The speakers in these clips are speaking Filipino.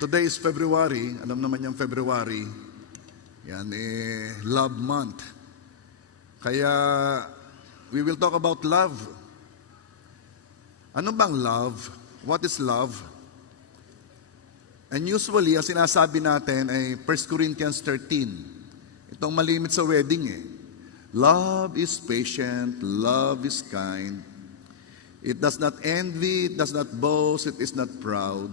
Today is February. Alam naman yung February. Yan love month. Kaya we will talk about love. Ano bang love? What is love? And usually, ang sinasabi natin ay 1 Corinthians 13. Itong malimit sa wedding Love is patient, love is kind. It does not envy, it does not boast, it is not proud.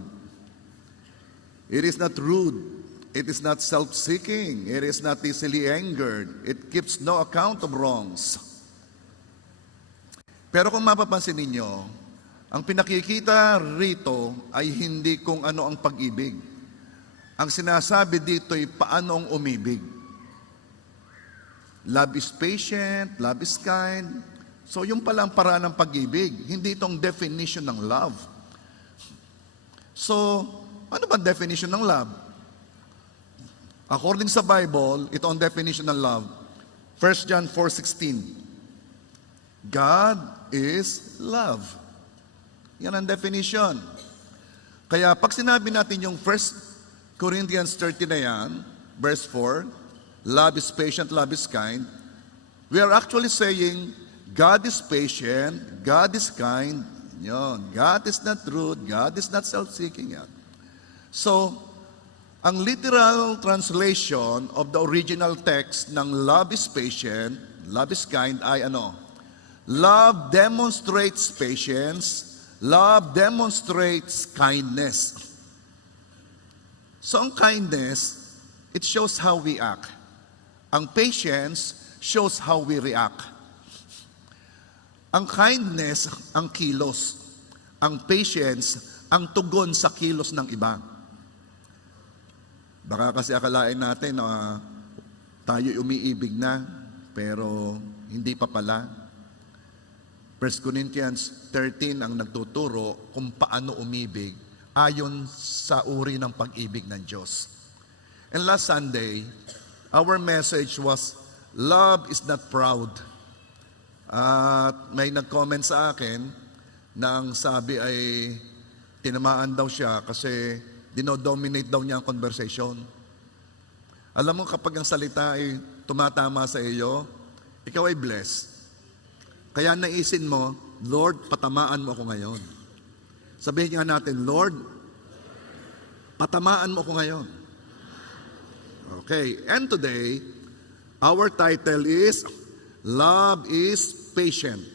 It is not rude, it is not self-seeking, it is not easily angered, it keeps no account of wrongs. Pero kung mapapansin ninyo, ang pinakikita rito ay hindi kung ano ang pag-ibig. Ang sinasabi dito ay paano ang umibig. Love is patient, love is kind. So yung pala ang paraan ng pag-ibig, hindi itong definition ng love. So, ano ba definition ng love? According sa Bible, ito ang definition ng love. 1 John 4:16. God is love. Yan ang definition. Kaya pag sinabi natin yung 1 Corinthians 13 na yan, verse 4, love is patient, love is kind, we are actually saying, God is patient, God is kind, yun. God is not rude, God is not self-seeking yan. So, ang literal translation of the original text ng love is patient, love is kind ay ano? Love demonstrates patience, love demonstrates kindness. So ang kindness, it shows how we act. Ang patience shows how we react. Ang kindness, ang kilos. Ang patience, ang tugon sa kilos ng iba. Baka kasi akalain natin na tayo umiibig na, pero hindi pa pala. 1 Corinthians 13 ang nagtuturo kung paano umibig ayon sa uri ng pag-ibig ng Diyos. And last Sunday, our message was, love is not proud. At may nag-comment sa akin nang sabi ay tinamaan daw siya kasi dinodominate daw niya ang conversation. Alam mo, kapag ang salita ay tumatama sa iyo, ikaw ay blessed. Kaya naisin mo, Lord, patamaan mo ako ngayon. Sabihin nga natin, Lord, patamaan mo ako ngayon. Okay, and today, our title is, Love is Patient.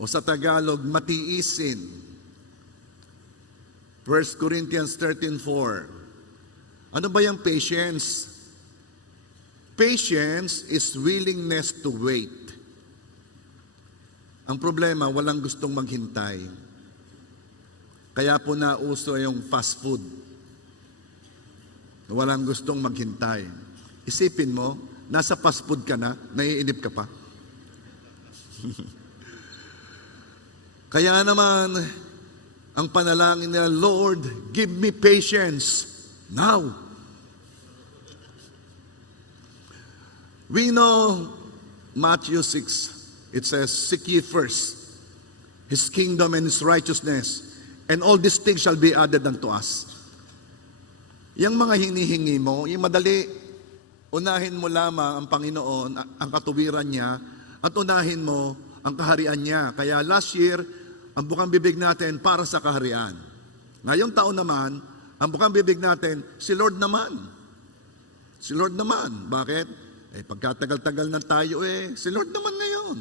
O sa Tagalog, matiisin. 1 Corinthians 13:4. Ano ba yung patience? Patience is willingness to wait. Ang problema, walang gustong maghintay. Kaya po nauso yung fast food. Walang gustong maghintay. Isipin mo, nasa fast food ka na, naiinip ka pa. Kaya naman, ang panalangin nila, Lord, give me patience now. We know Matthew 6, it says, seek ye first His kingdom and His righteousness, and all these things shall be added unto us. Yang mga hinihingi mo, yung madali, unahin mo lamang ang Panginoon, ang katuwiran niya, at unahin mo ang kaharian niya. Kaya last year, ang bukang bibig natin para sa kaharian. Ngayong taon naman, ang bukang bibig natin, si Lord naman. Si Lord naman. Bakit? Pagkatagal-tagal na tayo si Lord naman ngayon.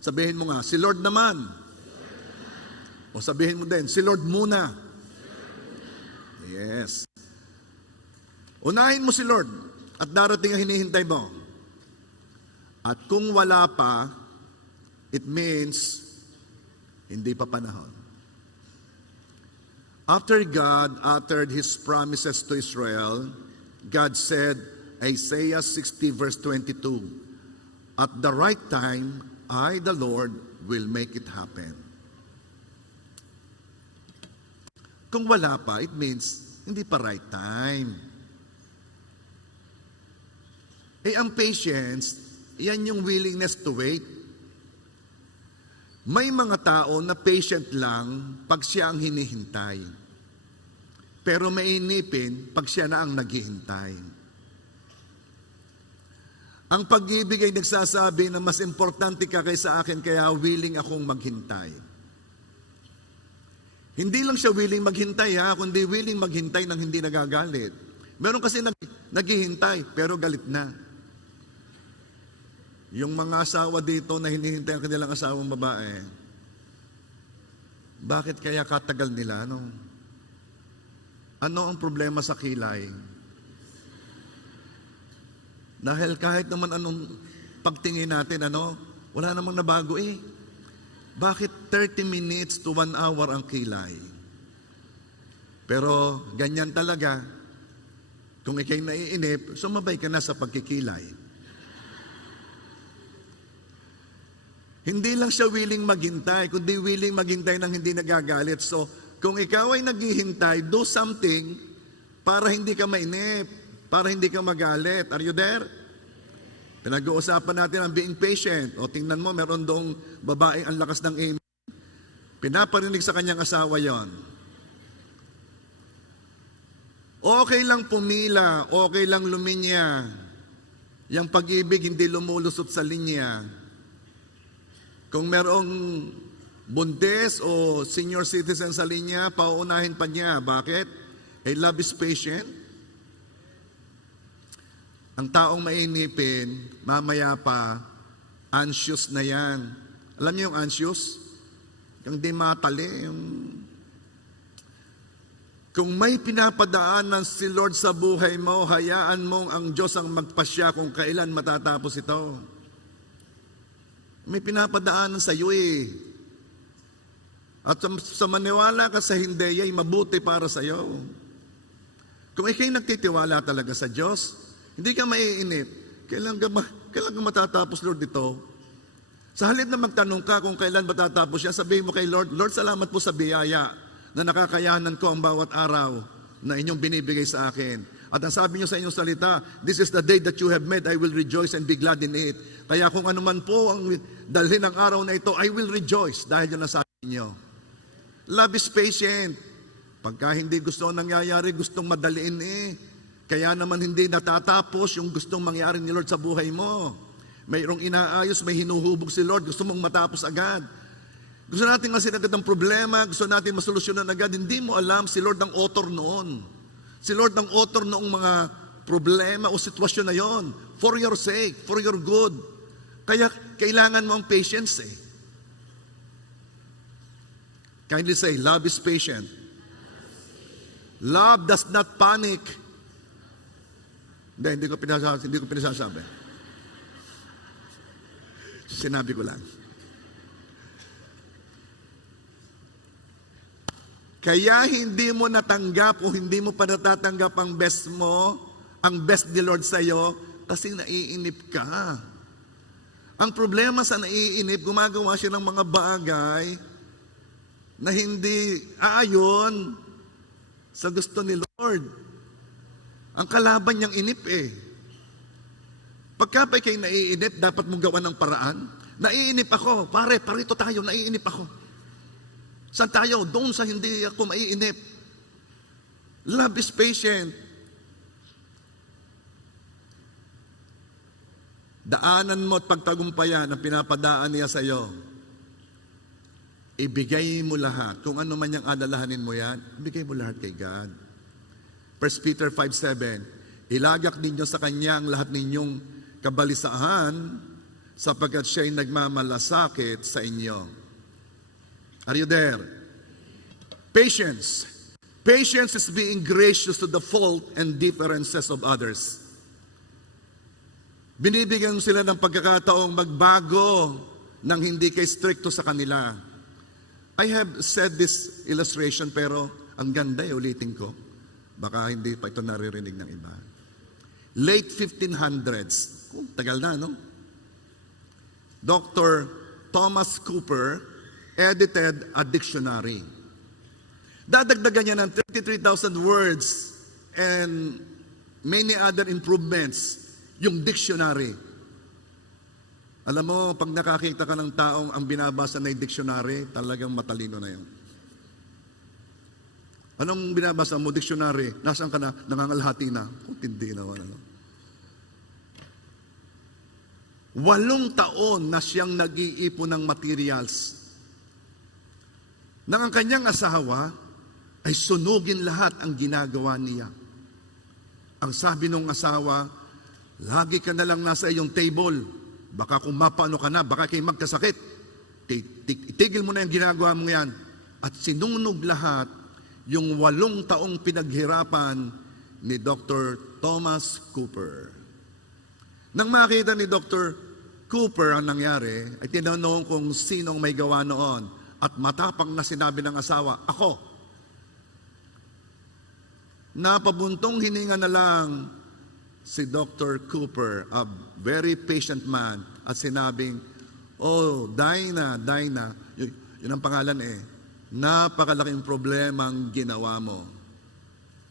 Sabihin mo nga, si Lord naman. O sabihin mo din, si Lord muna. Yes. Unahin mo si Lord at darating ang hinihintay mo. At kung wala pa, it means hindi pa panahon. After God uttered His promises to Israel, God said, Isaiah 60 verse 22, at the right time, I, the Lord, will make it happen. Kung wala pa, it means hindi pa right time. Ang patience, yan yung willingness to wait. May mga tao na patient lang pag siya ang hinihintay. pero mainipin pag siya na ang naghihintay. Ang pag-ibig ay nagsasabi na mas importante ka kaysa akin, kaya willing akong maghintay. Hindi lang siya willing maghintay kundi willing maghintay ng hindi nagagalit. Meron kasi naghihintay pero galit na. Yung mga asawa dito na hinihintay ang kanilang asawang babae, bakit kaya katagal nila? Ano ang problema sa kilay? Dahil kahit naman anong pagtingin natin, wala namang nabago Bakit 30 minutes to 1 hour ang kilay? Pero ganyan talaga. Kung ikay naiinip, sumabay ka na sa pagkikilay. Hindi lang siya willing maghintay, kundi willing maghintay ng hindi nagagalit. So, kung ikaw ay naghihintay, do something para hindi ka mainip, para hindi ka magalit. Are you there? Pinag-uusapan natin ang being patient. O tingnan mo, meron doong babae ang lakas ng amen. Pinaparinig sa kanyang asawa yon. Okay lang pumila, okay lang luminya. Yang pag-ibig hindi lumulusot sa linya. Kung merong buntis o senior citizen sa linya, pauunahin pa niya. Bakit? Love is patient. Ang taong mainipin, mamaya pa, anxious na yan. Alam niyo yung anxious? Yung di matali, Kung may pinapadaanan si Lord sa buhay mo, hayaan mong ang Diyos ang magpasya kung kailan matatapos ito. May pinapadaanan sa iyo At sa maniwala ka sa hindi, ay mabuti para sa iyo. Kung ikay nagtitiwala talaga sa Diyos, hindi ka maiinip. Kailan ka matatapos, Lord, ito? Sa halip na magtanong ka kung kailan matatapos yan, sabihin mo kay Lord, Lord, salamat po sa biyaya na nakakayanan ko ang bawat araw na inyong binibigay sa akin. At ang sabi niyo sa inyong salita, this is the day that you have made, I will rejoice and be glad in it. Kaya kung ano man po ang dalhin ng araw na ito, I will rejoice dahil yun ang sabi niyo. Love is patient. Pagka hindi gusto ang nangyayari, gustong madaliin Kaya naman hindi natatapos yung gustong mangyari ni Lord sa buhay mo. Mayroong inaayos, may hinuhubog si Lord, gusto mong matapos agad. Gusto natin masin agad ang problema, gusto natin masolusyonan agad. Hindi mo alam, si Lord ang author noon. Si Lord ang author noong mga problema o sitwasyon na yon. For your sake, for your good. Kaya kailangan mo ang patience Kindly say, love is patient. Love does not panic. Hindi ko pinasasabi. Sinabi ko lang. Kaya hindi mo natanggap o hindi mo pa natatanggap ang best mo, ang best ni Lord sa iyo, kasi naiinip ka. Ang problema sa naiinip, gumagawa siya ng mga bagay na hindi aayon sa gusto ni Lord. Ang kalaban niyang inip Pagka pa kayo naiinip, dapat mong gawa ng paraan. Naiinip ako, parito tayo, naiinip ako. Saan tayo? Doon sa hindi ako maiinip. Love is patient. Daanan mo at pagtagumpayan ang pinapadaan niya sa iyo. Ibigay mo lahat. Kung ano man yung alalahanin mo yan, ibigay mo lahat kay God. 1 Peter 5:7, ilagak ninyo sa Kanya ang lahat ninyong kabalisahan sapagkat siya'y nagmamalasakit sa inyo. Are you there? Patience. Patience is being gracious to the fault and differences of others. Binibigyan sila ng pagkakataong magbago nang hindi kay stricto sa kanila. I have said this illustration pero ang ganda ulitin ko. Baka hindi pa ito naririnig ng iba. Late 1500s, tagal na, Dr. Thomas Cooper edited a dictionary. Dadagdagan niya ng 33,000 words and many other improvements yung dictionary. Alam mo, pag nakakita ka ng taong ang binabasa na yung dictionary, talagang matalino na yun. Anong binabasa mo, dictionary? Nasaan ka na? Nangangalhati na. Hindi naman. 8 taon na siyang nag-iipon ng materials. Nang ang kanyang asawa ay sunugin lahat ang ginagawa niya. Ang sabi ng asawa, lagi ka na lang nasa iyong table. Baka kung mapaano ka na, baka kayo magkasakit. Itigil mo na yung ginagawa mo yan. At sinunog lahat yung 8 taong pinaghirapan ni Dr. Thomas Cooper. Nang makita ni Dr. Cooper ang nangyari, ay tinanong kung sinong may gawa noon. At matapang na sinabi ng asawa, ako. Napabuntong hininga na lang si Dr. Cooper, a very patient man, at sinabing, oh, Dinah, yun ang pangalan napakalaking problema ang ginawa mo.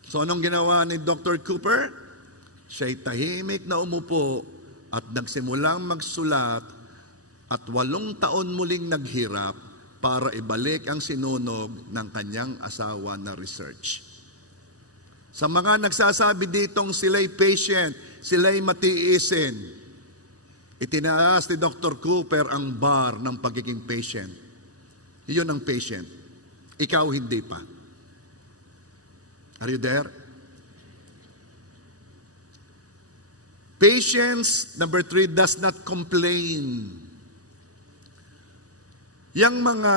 So anong ginawa ni Dr. Cooper? Siya'y tahimik na umupo at nagsimulang magsulat at 8 taon muling naghirap para ibalik ang sinunog ng kanyang asawa na research. Sa mga nagsasabi ditong sila'y patient, sila'y matiisin, itinaas ni Dr. Cooper ang bar ng pagiging patient. Iyon ang patient. Ikaw hindi pa. Are you there? Patience, number 3, does not complain. Yang mga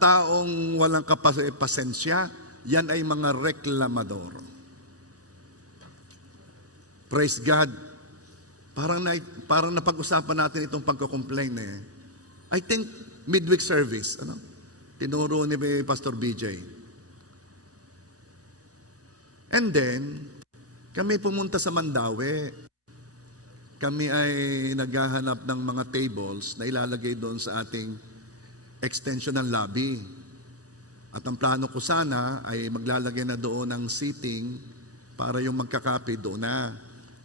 taong walang pasensya, yan ay mga reklamador. Praise God. Parang napag-usapan natin itong pagko-complain I think midweek service, tinuro ni Pastor BJ. And then, kami pumunta sa Mandawi. Kami ay naghahanap ng mga tables na ilalagay doon sa ating extension ng lobby. At ang plano ko sana ay maglalagay na doon ng seating para yung magkakape doon na.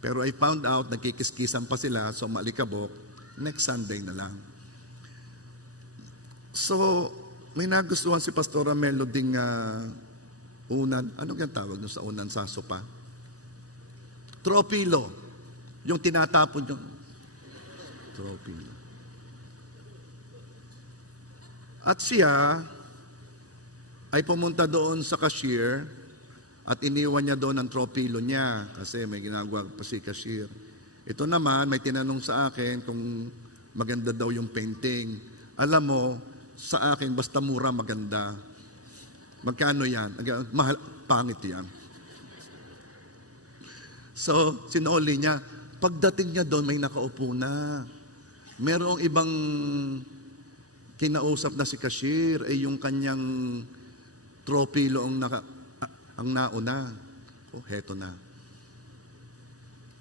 Pero I found out, nagkikiskisan pa sila, so maalikabok, next Sunday na lang. So, may nagustuhan si Pastora Melody unan, anong yung tawag doon sa unan sa sopa? Tropilo. Yung tinatapon yung tropilo. At siya ay pumunta doon sa cashier at iniwan niya doon ang tropilo niya kasi may ginagawa pa si cashier. Ito naman, may tinanong sa akin kung maganda daw yung painting. Alam mo, sa akin, basta mura, maganda. Magkano yan? Mahal, pangit yan. So, sinuli niya. Pagdating niya doon, may nakaupo na. Merong ibang kinausap na si cashier, yung kanyang tropilo ang nauna. Oh, heto na.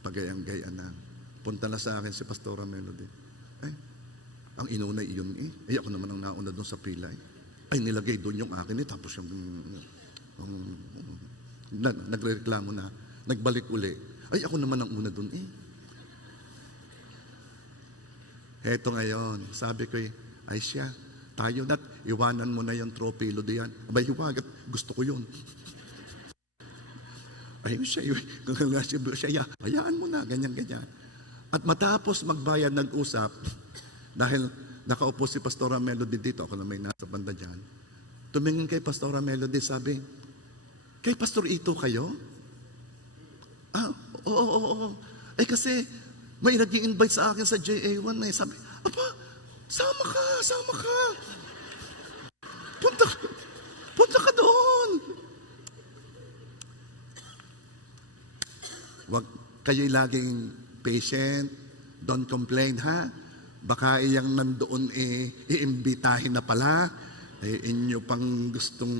Pagayang-gayaan na. Punta na sa akin si Pastora Melody. Ang inuna iyon ako naman ang nauna doon sa pila Ay, nilagay doon yung akin tapos yung nagrereklamo na. Nagbalik uli. Ay, ako naman ang una doon Heto ngayon. Sabi ko ay siya. Tayo na't iwanan mo na yung tropilo diyan. Abay, huwag. Gusto ko yun. Ay, siya, hayaan mo na, ganyan-ganyan. At matapos magbayad, nag-usap, dahil nakaupo si Pastora Melody dito, ako na may nasa banda dyan, tumingin kay Pastora Melody, sabi, kay Pastor Ito kayo? Oo. Eh kasi, may nag-i-invite sa akin sa JA1 sabi, apa, sama ka. Punta ka doon. Wag kayo'y laging patient, don't complain, ha? Baka iyang nandoon iimbitahin na pala, inyo pang gustong,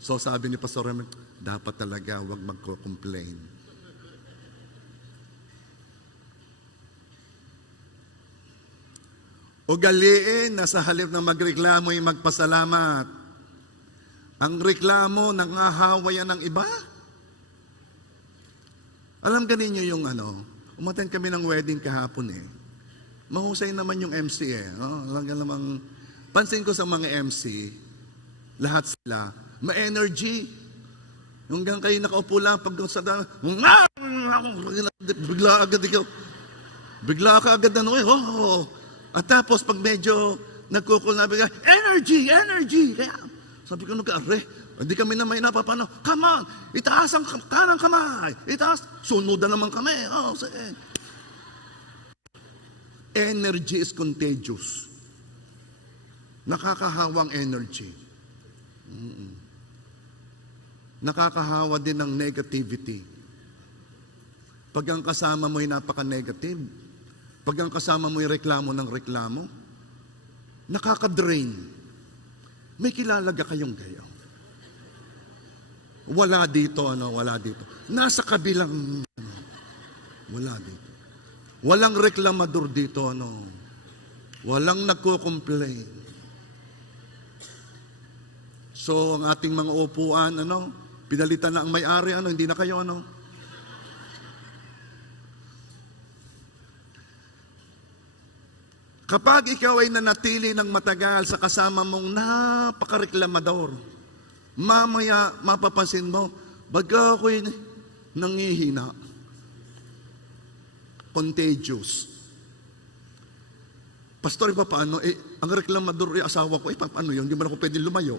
So sabi ni Pastor Ramen, dapat talaga wag magko-complain. Ugaliin na sa halip na magreklamo ay magpasalamat. Ang reklamo, nangahawayan ng iba. Alam ka ninyo yung umattend kami ng wedding kahapon Mahusay naman yung MC Alam ka namang, pansin ko sa mga MC, lahat sila, ma-energy. Hanggang kayo nakaupo lang, pag sa bigla agad ikaw. Bigla ka agad At tapos pag medyo nagkukulabig ka, energy, energy. Kaya sabi ko, hindi kami na may napapano. Come on, itaas ang kanang kamay. Itaas, sunudan naman kami. Sige. Energy is contagious. Nakakahawang energy. Nakakahawa din ng negativity. Pag ang kasama mo ay napaka-negative, pag ang kasama mo ay reklamo ng reklamo, nakaka-drain. May kilala kayong gayo. Wala dito, wala dito. Nasa kabilang, wala dito. Walang reklamador dito, Walang nagko-complain. So, ang ating mga upuan, pinalitan na ang may-ari, hindi na kayo, Kapag ikaw ay nanatili ng matagal sa kasama mong napakareklamador, mamaya mapapansin mo, baga ako'y nangihina. Contagious. Pastor, paano? Ang reklamador ay asawa ko, paano yun? Hindi man ako pwede lumayo.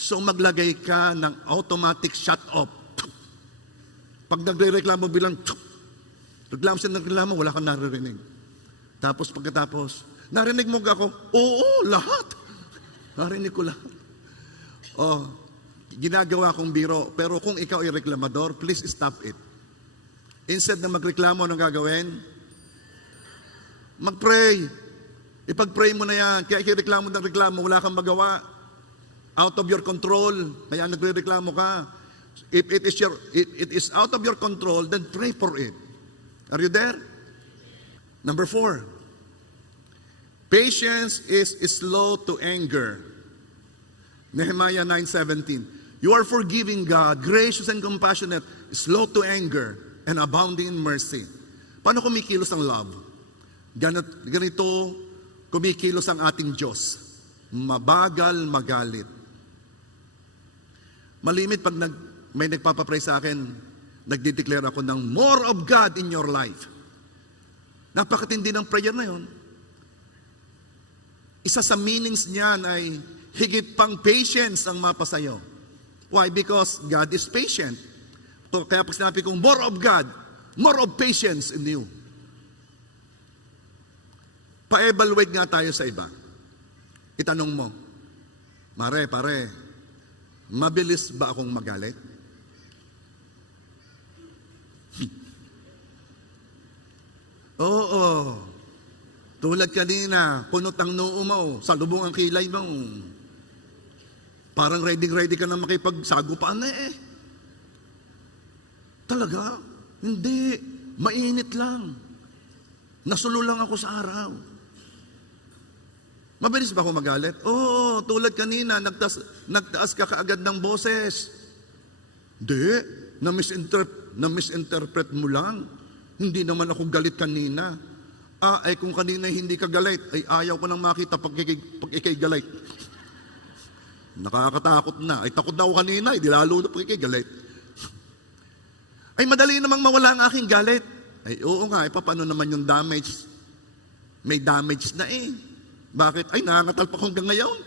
So maglagay ka ng automatic shut off. Pag nagre-reklamo bilang, reklamo siya ng reklamo, wala kang naririnig. Tapos pagkatapos, narinig mo ako? Oo, lahat. Narinig ko lahat. Ginagawa kong biro. Pero kung ikaw ay reklamador, please stop it. Instead na magreklamo, anong gagawin? Mag-pray. Ipag-pray mo na yan. Kaya ikireklamo ng reklamo, wala kang magawa. Out of your control. Kaya nagre-reklamo ka. If it is out of your control, then pray for it. Are you there? Number 4. Patience is slow to anger. Nehemiah 9:17. You are forgiving God, gracious and compassionate, slow to anger, and abounding in mercy. Paano kumikilos ang love? Ganito kumikilos ang ating Diyos. Mabagal magalit. Malimit pag may nagpapapray sa akin, nagdideclare ako ng more of God in your life. Napakatindi ng prayer na yon. Isa sa meanings niyan ay higit pang patience ang mapasayo. Why? Because God is patient. Kaya pag sinabi kong more of God, more of patience in you. Pa-evaluate nga tayo sa iba. Itanong mo, pare, mabilis ba akong magalit? Oo. Tulad kanina, punot ang noo mo, salubong ang kilay mo. Parang ready ka na makipagsagupaan na Talaga? Hindi. Mainit lang. Nasulo lang ako sa araw. Mabilis ba ako magalit? Oo, tulad kanina, nagtaas ka kaagad ng boses. Hindi. Na-misinterpret mo lang. Hindi naman ako galit kanina. Ay kung kanina hindi ka galit, ay ayaw ko nang makita pag ikay galit. Nakakatakot na. Ay takot na ako kanina, di lalo na pag ikay galit. Ay madali namang mawala ang aking galit. Ay oo nga, paano naman yung damage? May damage na Bakit? Ay nangangatal pa hanggang ngayon.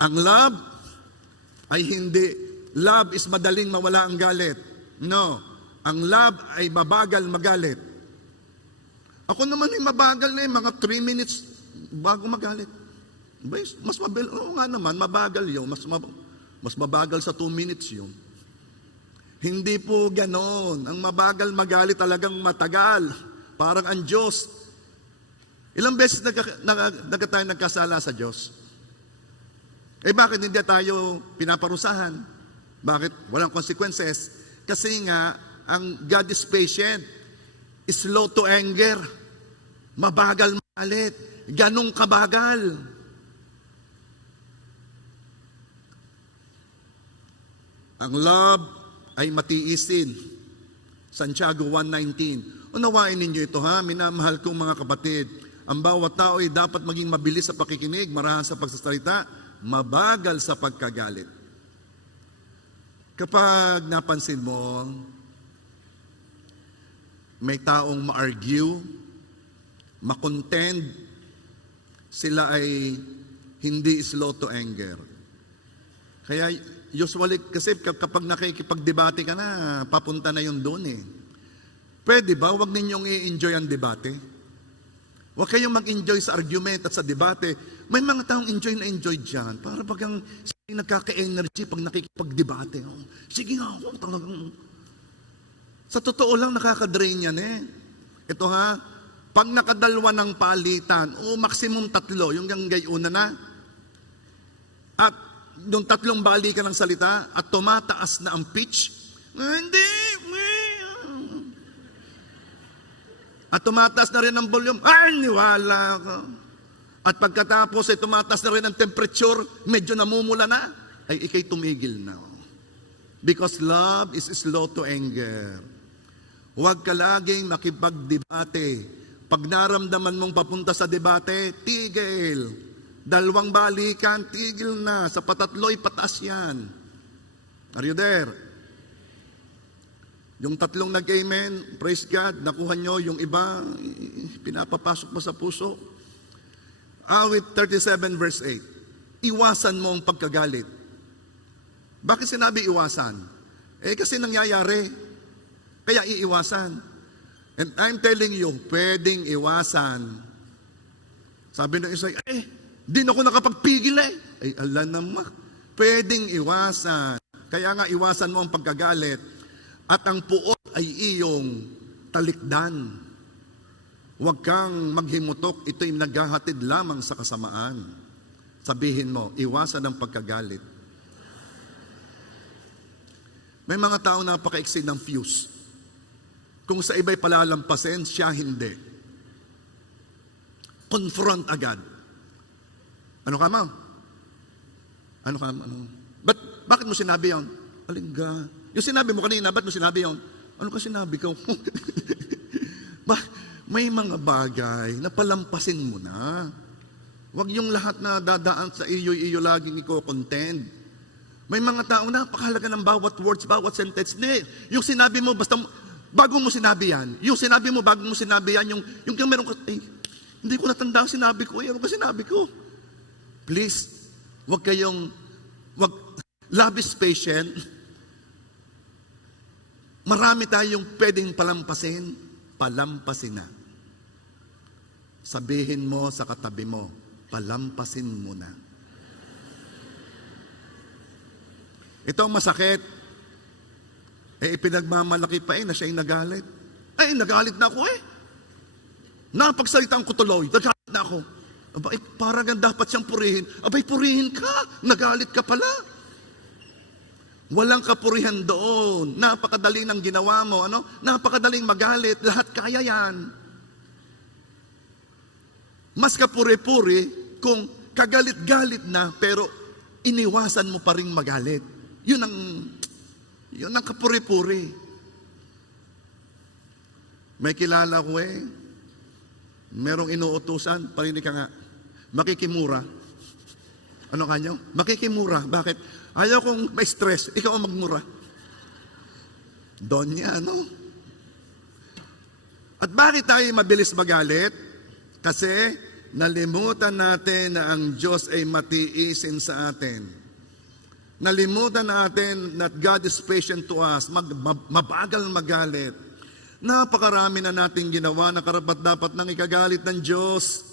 Ang love ay hindi. Love is madaling mawala ang galit. No. Ang love ay mabagal magalit. Ako naman ay mabagal mga 3 minutes bago magalit. Mas mabagal, nga naman, mabagal yun. Mas mabagal sa 2 minutes yun. Hindi po ganon. Ang mabagal magalit talagang matagal. Parang ang Diyos. Ilang beses tayo nagkasala sa Diyos? Bakit hindi tayo pinaparusahan? Bakit walang consequences? Kasi nga, ang God is patient, slow to anger, mabagal magalit, ganong kabagal. Ang love ay matiisin. Santiago 1:19. Unawain ninyo ito minamahal kong mga kapatid. Ang bawat tao ay dapat maging mabilis sa pakikinig, marahan sa pagsasalita, mabagal sa pagkagalit. Kapag napansin mo, may taong ma-argue, ma-contend, sila ay hindi slow to anger. Kaya usually, kasi kapag nakikipagdebate ka na, papunta na yun doon eh. Pwede ba, huwag ninyong i-enjoy ang debate? Huwag kayong mag-enjoy sa argument at sa debate. May mga taong enjoy na enjoy dyan. Para bagang nagkaka-energy pag nakikipagdebate. Oh, sige nga, oh, talagang. Sa totoo lang, nakaka-drain yan eh. Ito ha, pag nakadalwa ng palitan, maximum 3, yung gayuna na. At yung 3 balikan ng salita, at tumataas na ang pitch, hindi, at tumataas na rin ang volume, niwala ko. At pagkatapos ay tumataas na rin ang temperature, medyo namumula na, ay ikay tumigil na. Because love is slow to anger. Huwag ka laging makipagdebate. Pag naramdaman mong papunta sa debate, tigil. 2 balikan, tigil na. Sa patatlo'y pataas yan. Are you there? Yung 3 nag-amen, praise God, nakuha nyo, yung iba, pinapapasok mo sa puso. Awit 37 verse 8, iwasan mo ang pagkagalit. Bakit sinabi iwasan? Kasi nangyayari, kaya iiwasan. And I'm telling you, pwedeng iwasan. Sabi ng isa, di na ako nakapagpigil ala naman, pwedeng iwasan. Kaya nga iwasan mo ang pagkagalit. At ang puot ay iyong talikdan. Huwag kang maghimutok, ito'y naghahatid lamang sa kasamaan. Sabihin mo, iwasan ang pagkagalit. May mga tao napaka-exceed ng fuse. Kung sa iba'y palalampasin, siya hindi. Confront agad. Ano ka, ma'am? Ano ka, ano? Bakit mo sinabi yun? Alingga. Yung sinabi mo kanina, ba't mo sinabi yun? Ano ka sinabi ko? May mga bagay na palampasin mo na. Huwag yung lahat na dadaan sa iyo laging iko-contend. May mga tao na napakahalaga ng bawat words, bawat sentence. Yung sinabi mo, basta bago mo sinabi yan. Yung sinabi mo, bago mo sinabi yan. Yung meron ka, hindi ko natanda ang sinabi ko. Ano ka sinabi ko? Please, love is patient. Marami tayong pwedeng palampasin na. Sabihin mo sa katabi mo, palampasin mo na. Ito ang masakit. Ipinagmamalaki pa na siya yung nagalit. Nagalit na ako Napagsalitaan ko tuloy, nagalit na ako. Parang dapat siyang purihin. Purihin ka, nagalit ka pala. Walang kapurihan doon. Napakadali ng ginawa mo. Napakadaling magalit. Lahat kaya yan. Mas kapuri-puri kung kagalit-galit na pero iniwasan mo pa rin magalit. Yun ang kapuri-puri. May kilala ko merong inuutusan, parinig ka nga, makikimura. Ano kanyo? Makikimura. Bakit? Ayaw kong may stress, ikaw ang magmura. Doon niya, At bakit tayo mabilis magalit? Kasi nalimutan natin na ang Diyos ay matiisin sa atin. Nalimutan natin that God is patient to us, mabagal magalit. Napakarami na nating ginawa na karapat-dapat nang ikagalit ng Diyos.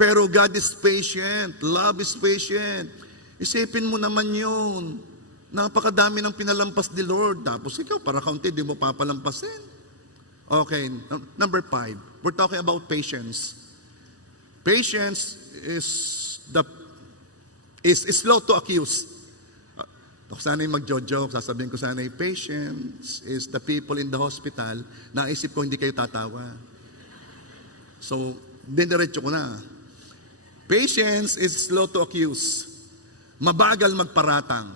Pero God is patient, love is patient. Isipin mo naman yun. Napakadami ng pinalampas ni Lord. Tapos ikaw, para kaunti, di mo papalampasin. Okay, number 5. We're talking about patience. Patience is slow to accuse. Ako sana'y magjo-joke, sasabihin ko sana'y patience is the people in the hospital. Naisip ko hindi kayo tatawa. So, diniretso ko na. Patience is slow to accuse. Mabagal magparatang.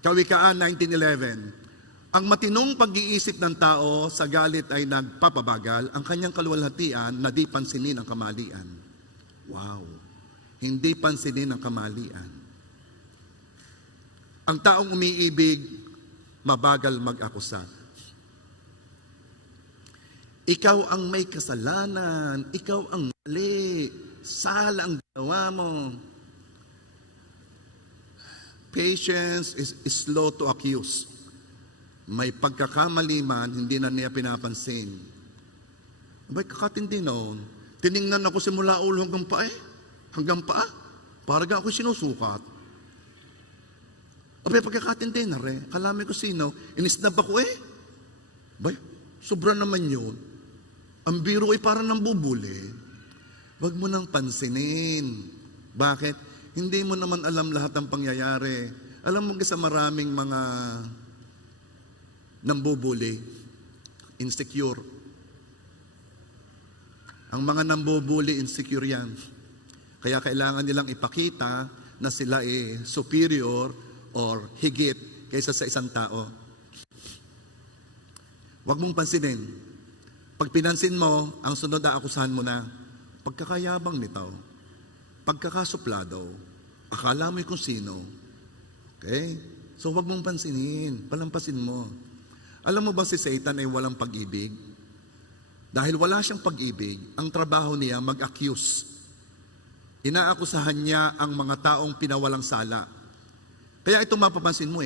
Kawikaan 19:11. Ang matinong pag-iisip ng tao sa galit ay nagpapabagal, ang kanyang kaluwalhatian na di pansinin ang kamalian. Wow. hindi pansinin ang kamalian. Ang taong umiibig, mabagal mag-akusa. Ikaw ang may kasalanan, ikaw ang mali, sala ang ginawa mo. Patience is slow to accuse. May pagkakamali man, hindi na niya pinapansin. Abay, kakatindi noon. Tiningnan ako simula ulo hanggang paa hanggang paa. Parang ako sinusukat. Abay, pagkakatindi na rin. Kalami ko sino, inisnab ako Abay, sobra naman yun. Ang biro ay parang nambubuli. Huwag mo nang pansinin. Bakit? Hindi mo naman alam lahat ng pangyayari. Alam mo sa maraming mga nambubuli, insecure. Ang mga nambubuli, insecure yan. Kaya kailangan nilang ipakita na sila ay superior or higit kaysa sa isang tao. Huwag mong pansinin. Pag pinansin mo, ang sunod na akusahan mo na, pagkakayabang nito, pagkakasuplado, akala mo'y kung sino. Okay? So huwag mong pansinin, palampasin mo. Alam mo ba si Satan ay walang pag-ibig? Dahil wala siyang pag-ibig, ang trabaho niya mag-accuse. Inaakusahan niya ang mga taong pinawalang sala. Kaya ito mapapansin mo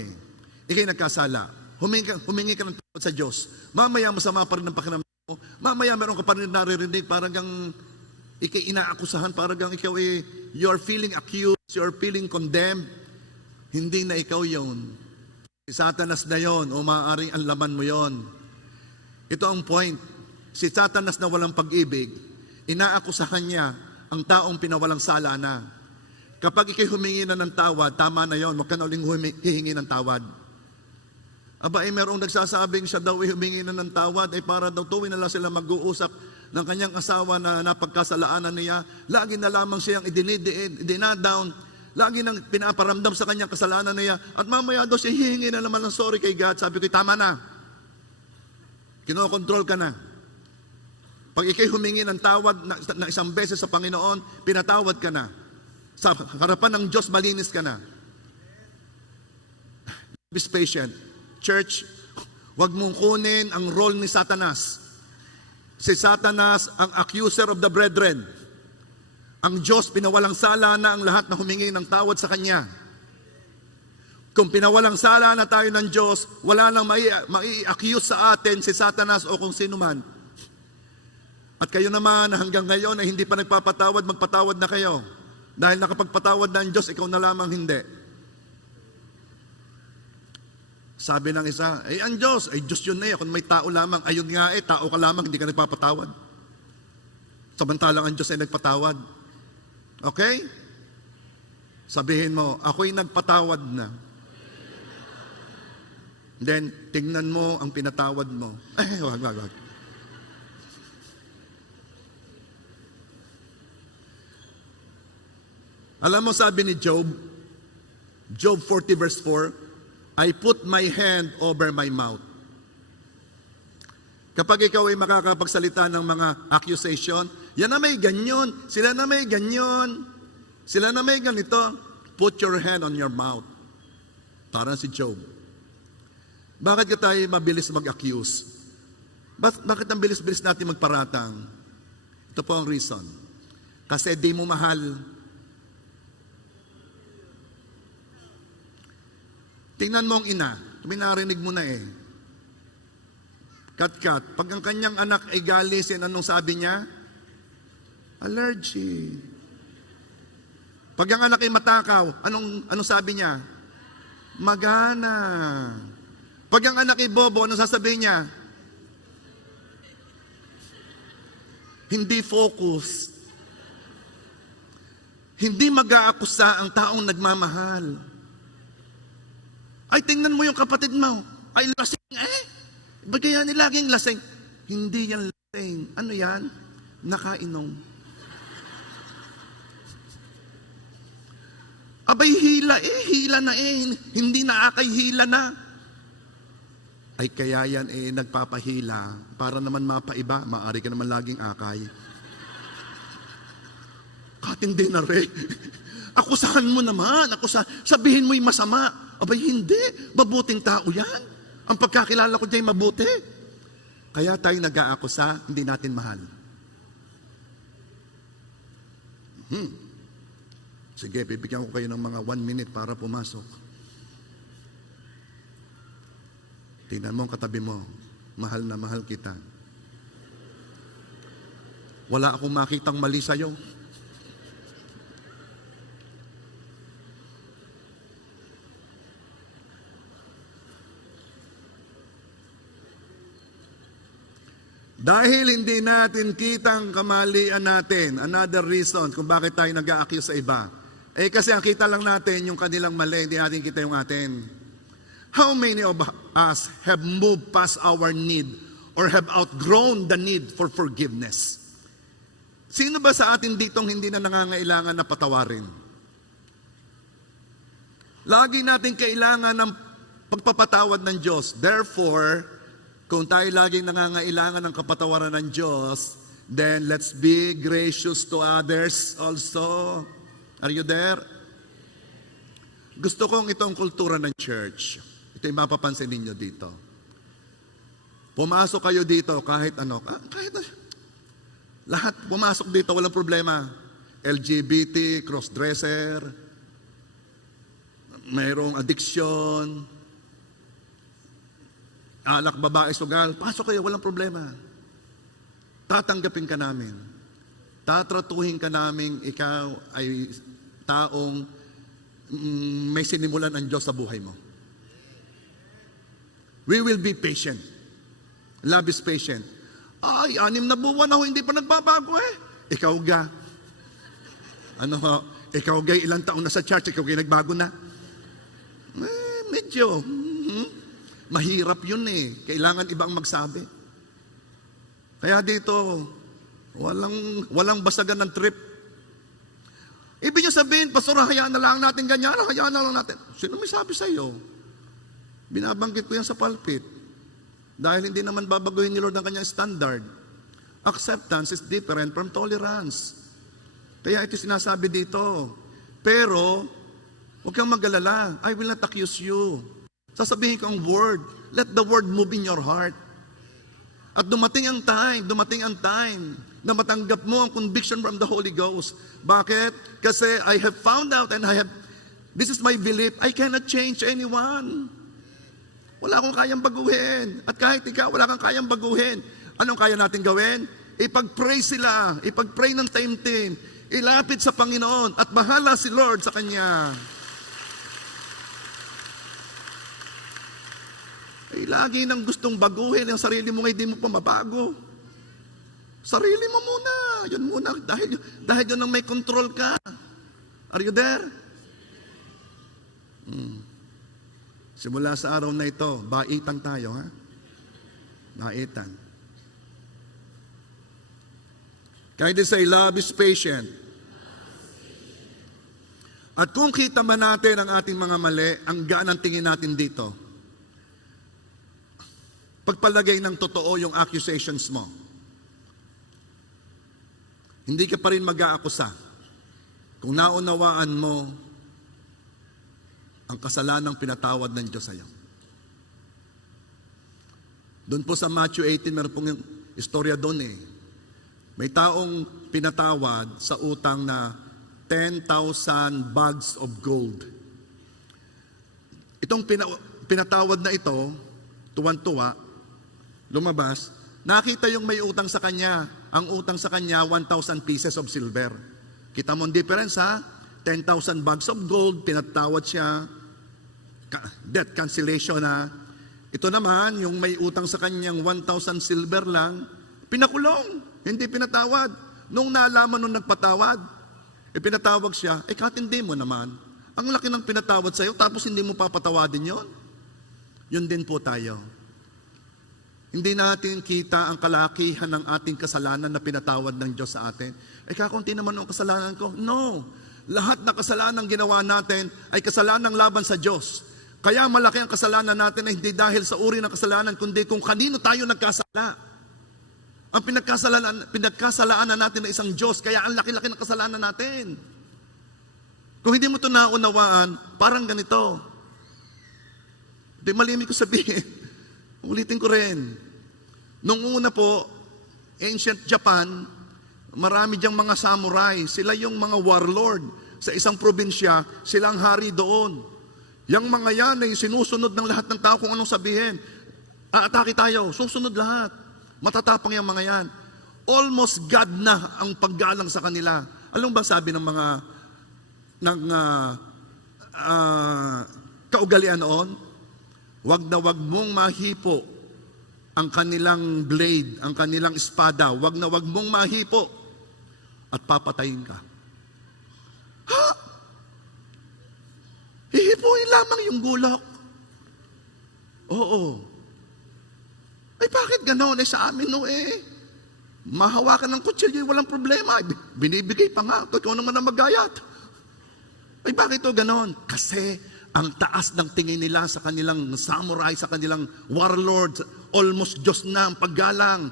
Ika'y nagkasala. Humingi ka ng tawad sa Diyos. Mamaya masama pa rin ang pakiramdam mo. Mamaya meron ka pa rin naririnig parang ika'y inaakusahan, parang ikaw you're feeling accused, you're feeling condemned. Hindi na ikaw yon. Si Satanas na yon, o maaaring ang laman mo yon. Ito ang point. Si Satanas na walang pag-ibig, inaakusahan niya ang taong pinawalang sala na. Kapag ikay humingi na ng tawad, tama na yon, huwag ka na uling hihingi ng tawad. Aba, merong nagsasabing siya daw humingi na ng tawad, para daw tuwin na lang sila mag-uusap ng kanyang asawa na napagkasalaanan niya, lagi na lamang siyang idinadown, lagi nang pinaparamdam sa kanyang kasalanan niya, at mamaya daw siya hihingi na naman ng sorry kay God. Sabi ko, tama na. Kinokontrol ka na. Pag ikay humingi ng tawad na isang beses sa Panginoon, pinatawad ka na. Sa harapan ng Diyos, malinis ka na. Be patient. Church, huwag mong kunin ang role ni Satanas. Si Satanas ang accuser of the brethren. Ang Diyos, pinawalang sala na ang lahat na humingi ng tawad sa Kanya. Kung pinawalang sala na tayo ng Diyos, wala nang mai-accuse sa atin si Satanas o kung sino man. At kayo naman hanggang ngayon ay hindi pa nagpapatawad, magpatawad na kayo. Dahil nakapagpatawad na ang Diyos, ikaw na lamang hindi. Sabi ng isa, ang Diyos, Diyos yun na kung may tao lamang, ayun nga tao ka lamang, hindi ka nagpapatawad. Samantalang ang Diyos ay nagpatawad. Okay? Sabihin mo, ako'y nagpatawad na. Then, tingnan mo ang pinatawad mo. Wag. Alam mo sabi ni Job 40 verse 4, I put my hand over my mouth. Kapag ikaw ay makakapagsalita ng mga accusation, yan na may ganyan, sila na may ganyan, sila na may ganito, put your hand on your mouth. Parang si Job. Bakit ka tayo mabilis mag-accuse? Bakit ang bilis-bilis natin magparatang? Ito po ang reason. Kasi di mo mahal. Tingnan mo ang ina, narinig mo na Kat-kat, pag ang kanyang anak ay galisin, anong sabi niya? Allergy. Pag ang anak ay matakaw, anong sabi niya? Magana. Pag ang anak ay bobo, anong sasabihin niya? Hindi focus. Hindi mag-aakusa ang taong nagmamahal. Ay, tingnan mo yung kapatid mo. Ay, lasing Ba't kaya ni laging lasing? Hindi yan lasing. Ano yan? Nakainom. Abay, hila hila na Hindi na akay hila na. Ay, kaya yan nagpapahila. Para naman mapaiba, maaari ka naman laging akay. Katindi na rin. Akusahan mo naman. Sabihin mo'y masama. Abay, hindi. Mabuting tao yan. Ang pagkakilala ko dyan mabuti. Kaya tayo nag-aakusa, hindi natin mahal. Sige, bibigyan ko kayo ng mga 1 minute para pumasok. Tingnan mo ang katabi mo. Mahal na mahal kita. Wala akong makitang mali sa'yo. Dahil hindi natin kitang kamalian natin, another reason kung bakit tayo nag-a-accuse sa iba. Kasi ang kita lang natin yung kanilang mali, hindi natin kita yung atin. How many of us have moved past our need or have outgrown the need for forgiveness? Sino ba sa atin ditong hindi na nangangailangan na patawarin? Lagi natin kailangan ng pagpapatawad ng Diyos. Therefore, kung tayo laging nangangailangan ng kapatawaran ng Diyos, then let's be gracious to others also. Are you there? Gusto kong itong kultura ng church. Ito yung mapapansin ninyo dito. Pumasok kayo dito kahit ano. Lahat pumasok dito, walang problema. LGBT, crossdresser, mayroong addiction, alak, babae, sugal, pasok kayo, walang problema. Tatanggapin ka namin. Tatratuhin ka namin, ikaw ay taong may sinimulan ang Diyos sa buhay mo. We will be patient. Love is patient. Ay, 6 na buwan ako, hindi pa nagbabago eh. Ikaw ga. Ano ho? Ikaw ga, ilang taon na sa church, ikaw ga nagbago na. Medyo. Mahirap yun eh. Kailangan ibang magsabi. Kaya dito, walang basagan ng trip. Ibig nyo sabihin, Pastor, hayaan na lang natin ganyan, hayaan na lang natin. Sino may sabi sa iyo? Binabanggit ko yan sa pulpit. Dahil hindi naman babaguhin ni Lord ang kanyang standard. Acceptance is different from tolerance. Kaya ito sinasabi dito. Pero, huwag kang mag-alala. I will not accuse you. Sasabihin ko ang word. Let the word move in your heart. At dumating ang time na matanggap mo ang conviction from the Holy Ghost. Bakit? Kasi I have found out and this is my belief, I cannot change anyone. Wala akong kayang baguhin. At kahit ikaw, wala kang kayang baguhin. Anong kaya natin gawin? Ipag-pray sila. Ipag-pray ng time-team. Ilapit sa Panginoon. At bahala si Lord sa Kanya. Lagi nang gustong baguhin ang sarili mo, hindi mo pa mabago. Sarili mo muna. Yun muna. Dahil yun ang may control ka. Are you there? Simula sa araw na ito, baitan tayo, ha? Baitan. Kaya din say, love is patient. At kung kita man natin ang ating mga mali, ang gaan ang tingin natin dito. Pagpalagay ng totoo yung accusations mo. Hindi ka pa rin mag-aakusa kung naunawaan mo ang kasalanang pinatawad ng Diyos sa iyo. Doon po sa Matthew 18, meron pong istorya doon eh. May taong pinatawad sa utang na 10,000 bags of gold. Itong pinatawad na ito, tuwan-tuwa, lumabas, nakita yung may utang sa kanya. Ang utang sa kanya, 1,000 pieces of silver. Kita mo ang difference ha? 10,000 bags of gold, pinatawad siya. Debt cancellation ha. Ito naman, yung may utang sa kanyang 1,000 silver lang, pinakulong, hindi pinatawad. Nung nalaman nung nagpatawad, pinatawag siya, katindi mo naman. Ang laki ng pinatawad sa'yo, tapos hindi mo papatawadin yon. Yun din po tayo. Hindi natin kita ang kalakihan ng ating kasalanan na pinatawad ng Diyos sa atin. Kakunti naman ang kasalanan ko. No. Lahat na kasalanan ginawa natin ay kasalanan laban sa Diyos. Kaya malaki ang kasalanan natin ay hindi dahil sa uri ng kasalanan, kundi kung kanino tayo nagkasala. Ang pinagkasalaanan natin na isang Diyos, kaya ang laki-laki ng kasalanan natin. Kung hindi mo ito naunawaan, parang ganito. Di malimit ko sabihin. Ulitin ko rin. Nung una po, ancient Japan, marami diyang mga samurai. Sila yung mga warlord. Sa isang probinsya, sila ang hari doon. Yang mga yan ay sinusunod ng lahat ng tao kung anong sabihin. Aatake tayo, susunod lahat. Matatapang yung mga yan. Almost God na ang paggalang sa kanila. Alam ba sabi ng mga kaugalian noon? Wag na wag mong mahipo ang kanilang blade, ang kanilang espada. Wag na wag mong mahipo at papatayin ka. Ha? Hihipuin lamang yung gulok. Oo. Ay bakit ganon? Sa amin mahawakan ng kutsilyo, walang problema. Binibigay pa nga. Ikaw naman ang magayat. Ay bakit ito ganon? Kasi ang taas ng tingin nila sa kanilang samurai, sa kanilang warlord, almost Diyos na ang paggalang.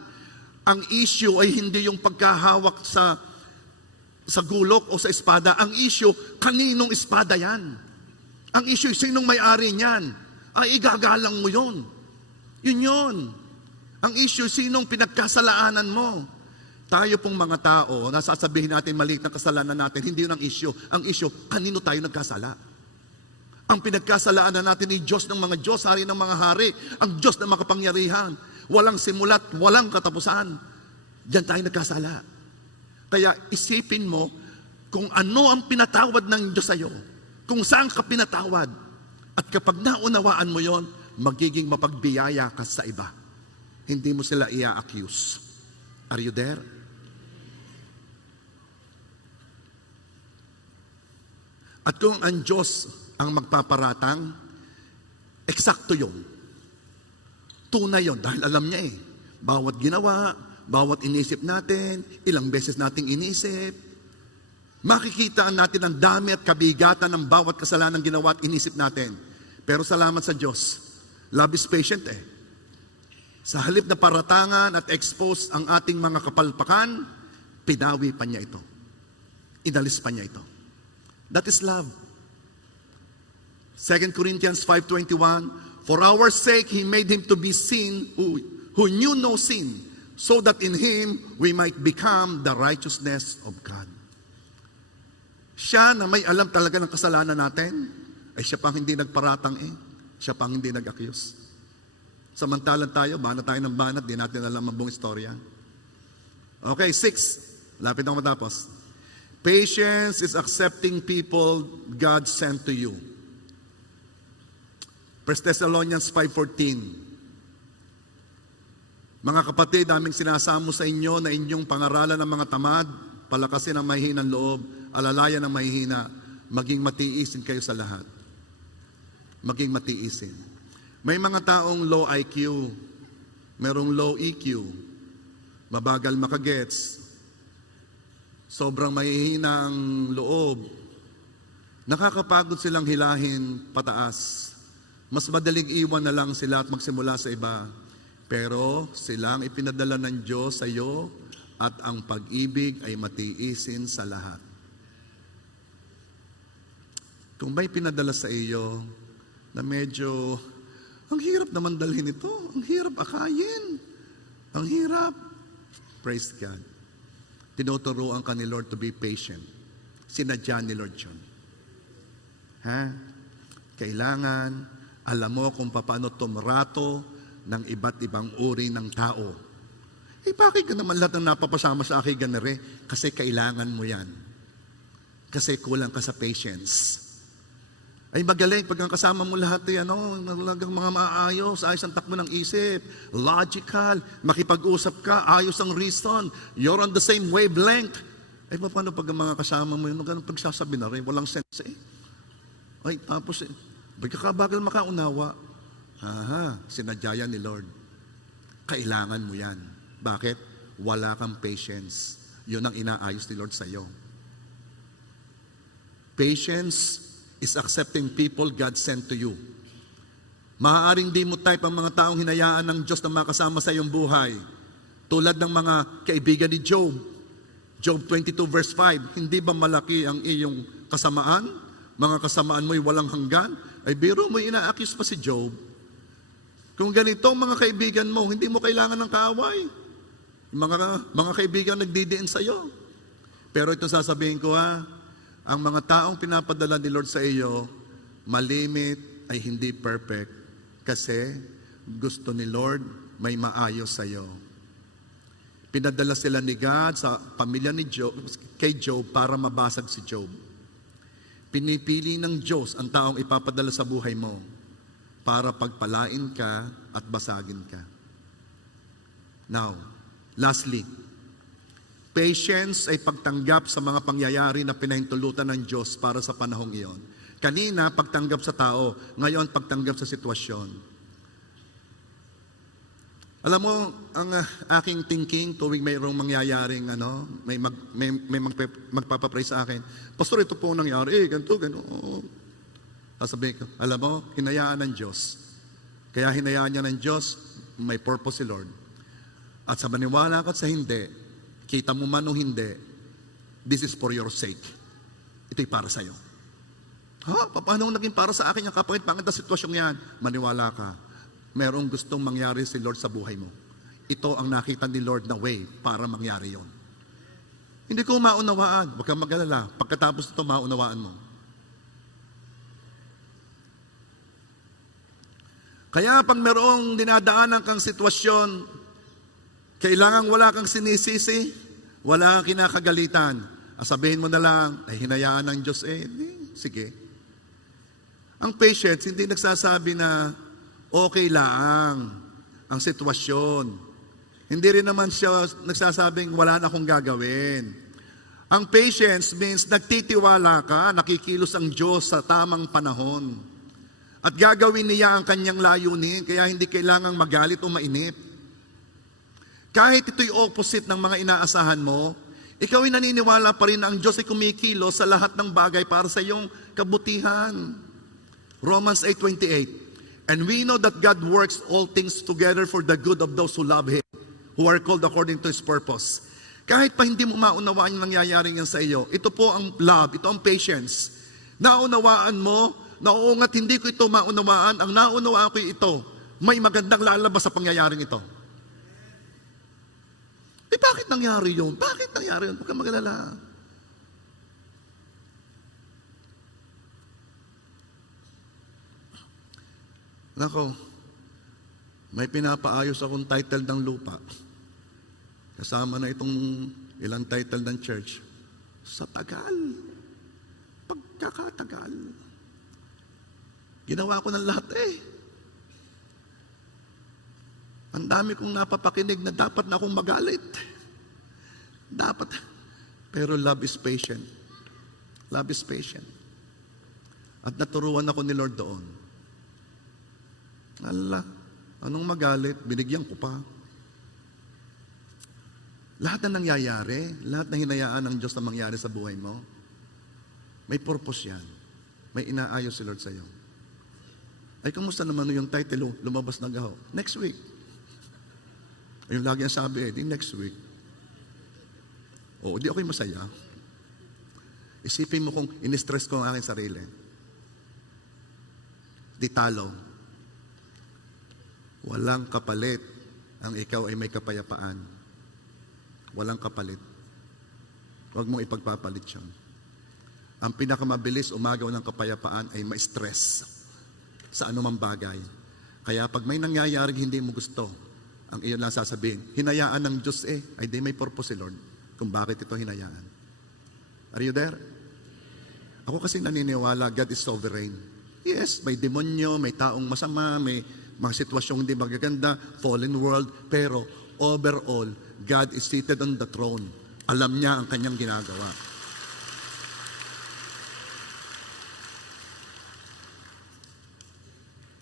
Ang issue ay hindi yung pagkahawak sa gulok o sa espada. Ang issue, kaninong espada yan? Ang issue, sinong may-ari niyan? Ay igagalang mo yun. Yun yun. Ang issue, sinong pinagkasalaanan mo? Tayo pong mga tao, nasasabihin natin maliit na kasalanan natin, hindi yun ang issue. Ang issue, kanino tayo nagkasala? Ang pinagkasalaanan natin ay Diyos ng mga Diyos, hari ng mga hari, ang Diyos ng makapangyarihan. Walang simulat, walang katapusan. Diyan tayo nagkasala. Kaya isipin mo kung ano ang pinatawad ng Diyos sa iyo, kung saan ka pinatawad. At kapag naunawaan mo yon, magiging mapagbiyaya ka sa iba. Hindi mo sila i-accuse. Are you there? At kung ang Diyos ang magpaparatang, eksakto yun. Tunay yun, dahil alam niya bawat ginawa, bawat inisip natin, ilang beses nating inisip, makikita natin ang dami at kabigatan ng bawat kasalanan ginawa at inisip natin. Pero salamat sa Diyos, love is patient Sa halip na paratangan at expose ang ating mga kapalpakan, pinawi pa niya ito. Inalis pa niya ito. That is love. 2 Corinthians 5:21, for our sake, He made Him to be sin who knew no sin, so that in Him we might become the righteousness of God. Siya na may alam talaga ng kasalanan natin, ay siya pang hindi nagparatang siya pang hindi nag-accuse. Samantalang tayo, banat tayo ng banat, di natin alam ang buong istorya. Okay, 6. Lapit na matapos. Patience is accepting people God sent to you. 1 Thessalonians 5:14. Mga kapatid, aming sinasamo sa inyo na inyong pangaralan ng mga tamad, palakasin ang mahihinang loob, alalayan ang mahihina, maging matiisin kayo sa lahat. Maging matiisin. May mga taong low IQ, merong low EQ, mabagal makagets, sobrang mahihina ang loob, nakakapagod silang hilahin pataas. Mas madaling iwan na lang sila at magsimula sa iba. Pero silang ipinadala ng Diyos sa iyo at ang pag-ibig ay matiisin sa lahat. Kung may pinadala sa iyo na medyo ang hirap naman dalhin ito. Ang hirap akayin. Ang hirap. Praise God. Tinuturuan ka ni Lord to be patient. Sinadya ni Lord yun. Kailangan, alam mo kung paano tumrato ng iba't ibang uri ng tao. Bakit ka naman lahat ng napapasama sa akin ganere? Kasi kailangan mo yan. Kasi kulang ka sa patience. Ay magaling, pag ang kasama mo lahat talagang mga maayos, ayos ang takbo ng isip, logical, makipag-usap ka, ayos ang reason, you're on the same wavelength. Ay paano pag ang mga kasama mo yun, ganun pagsasabi na rin, walang sense Ay tapos bigkabagal makaunawa. Sinadya ni Lord. Kailangan mo yan. Bakit? Wala kang patience. Yun ang inaayos ni Lord sa iyo. Patience is accepting people God sent to you. Maaaring di mo type ang mga taong hinayaan ng Diyos na makasama sa iyong buhay. Tulad ng mga kaibigan ni Job. Job 22 verse 5, hindi ba malaki ang iyong kasamaan? Mga kasamaan mo'y walang hanggan? Ay biro mo, ina-accuse pa si Job. Kung ganito ang mga kaibigan mo, hindi mo kailangan ng kaaway. Mga kaibigan nagdidiin sa iyo. Pero ito sasabihin ko ang mga taong pinapadala ni Lord sa iyo, malimit ay hindi perfect kasi gusto ni Lord may maayos sa iyo. Pinadala sila ni God sa pamilya ni Job, kay Job para mabasag si Job. Pinipili ng Diyos ang taong ipapadala sa buhay mo para pagpalain ka at basagin ka. Now, lastly, patience ay pagtanggap sa mga pangyayari na pinahintulutan ng Diyos para sa panahong iyon. Kanina, pagtanggap sa tao. Ngayon, pagtanggap sa sitwasyon. Alam mo, ang aking thinking tuwing mayroong mangyayaring may magpapapray sa akin, Pastor, ito po ang nangyari, ganito. Sasabihin ko, alam mo, hinayaan ng Diyos. Kaya hinayaan niya ng Diyos, may purpose si Lord. At sa maniwala ko at sa hindi, kita mo man o hindi, this is for your sake. Ito'y para sa iyo. Paano naging para sa akin yung kapangit-pangit na sitwasyong yan? Maniwala ka. Merong gustong mangyari si Lord sa buhay mo. Ito ang nakita ni Lord na way para mangyari yon. Hindi ko maunawaan. Huwag kang mag-alala. Pagkatapos ito, maunawaan mo. Kaya pag merong dinadaanan kang sitwasyon, kailangan wala kang sinisisi, wala kang kinakagalitan. Sabihin mo na lang, ay hinayaan ng Diyos sige. Ang patience, hindi nagsasabi na okay lang ang sitwasyon. Hindi rin naman siya nagsasabing wala na akong gagawin. Ang patience means nagtitiwala ka, nakikilos ang Diyos sa tamang panahon. At gagawin niya ang kanyang layunin, kaya hindi kailangang magalit o mainip. Kahit ito'y opposite ng mga inaasahan mo, ikaw ay naniniwala pa rin na ang Diyos ay kumikilos sa lahat ng bagay para sa iyong kabutihan. Romans 8:28. And we know that God works all things together for the good of those who love Him, who are called according to His purpose. Kahit pa hindi mo maunawaan yung nangyayari yan sa iyo, ito po ang love, ito ang patience. Naunawaan mo, nauungat hindi ko ito maunawaan, ang naunawaan ko ito, may magandang lalabas sa pangyayaring ito. Bakit nangyari yun? Bakit nangyari yun? Huwag kang mag-alala. Nako, may pinapaayos akong title ng lupa. Kasama na itong ilang title ng church. Sa tagal. Pagkakatagal. Ginawa ko ng lahat Ang dami kong napapakinig na dapat na akong magalit. Dapat. Pero love is patient. Love is patient. At naturuan ako ni Lord doon. Anong magalit? Binigyan ko pa. Lahat na nangyayari, lahat na hinayaan ng Diyos na mangyari sa buhay mo, may purpose yan. May inaayos si Lord sa iyo. Ay, kumusta naman yung title, lumabas na gaho? Next week. Ayun lagi ang sabi, di next week. Di ako'y masaya. Isipin mo kung in-stress ko ang aking sarili. Di talo. Walang kapalit ang ikaw ay may kapayapaan. Walang kapalit. Huwag mong ipagpapalit siya. Ang pinakamabilis umagaw ng kapayapaan ay ma-stress sa anumang bagay. Kaya pag may nangyayaring hindi mo gusto, ang iyon lang sasabihin, hinayaan ng Diyos ay di may purpose si Lord kung bakit ito hinayaan. Are you there? Ako kasi naniniwala, God is sovereign. Yes, may demonyo, may taong masama, may mga sitwasyong hindi magaganda, fallen world, pero overall, God is seated on the throne. Alam niya ang kanyang ginagawa.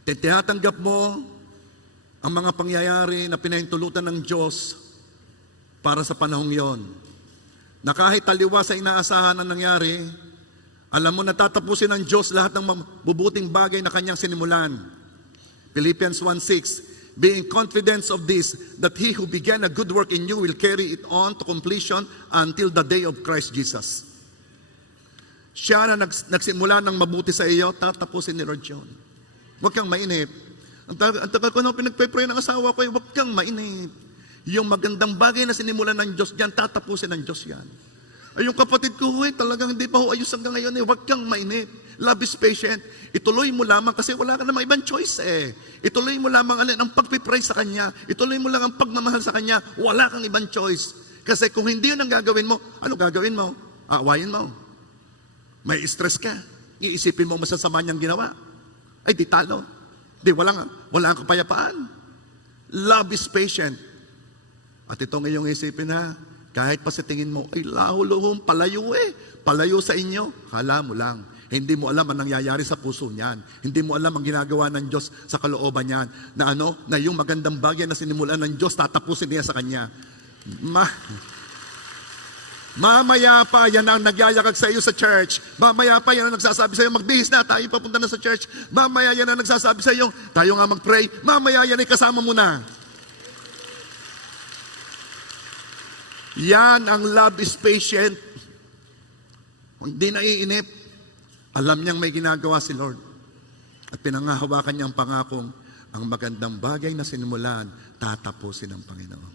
Tinatanggap mo ang mga pangyayari na pinahintulutan ng Diyos para sa panahong yon. Na kahit taliwa sa inaasahan na nangyari, alam mo natatapusin ng Diyos lahat ng mabubuting bagay na kanyang sinimulan. Philippians 1:6, being confident of this, that he who began a good work in you will carry it on to completion until the day of Christ Jesus. Siya na nagsimula ng mabuti sa iyo, tatapusin ni Lord yun. Huwag kang mainip. Ang tagal ko na pinagpe-pray ng asawa ko, huwag kang mainip. Yung magandang bagay na sinimulan ng Diyos yan, tatapusin ng Diyos yan. Ay, yung kapatid ko, talagang hindi pa ayos hanggang ngayon. Huwag kang mainip. Love is patient. Ituloy mo lamang kasi wala ka namang ibang choice eh. Ituloy mo lamang ang pagpipray sa Kanya. Ituloy mo lang ang pagmamahal sa Kanya. Wala kang ibang choice. Kasi kung hindi yun ang gagawin mo, ano gagawin mo? Aawayin mo. May stress ka. Iisipin mo masasama niyang ginawa. Ay, di talo. Di, wala ang kapayapaan. Love is patient. At ito ngayong isipin ha, kahit pa sa tingin mo, ay laho-lohong palayo eh. Palayo sa inyo. Kala mo lang. Hindi mo alam ang nangyayari sa puso niyan. Hindi mo alam ang ginagawa ng Diyos sa kalooban niyan. Na yung magandang bagay na sinimulan ng Diyos, tatapusin niya sa Kanya. Mamaya pa, yan ang nagyayakag sa iyo sa church. Mamaya pa, yan ang nagsasabi sa iyo, magbihis na, tayo papunta na sa church. Mamaya yan ang nagsasabi sa iyo, tayo nga mag-pray. Mamaya yan ay kasama mo na. Yan ang love is patient. Hindi naiinip. Alam niyang may ginagawa si Lord. At pinangahawakan niya ang pangakong, ang magandang bagay na sinimulan, tatapusin ng Panginoon.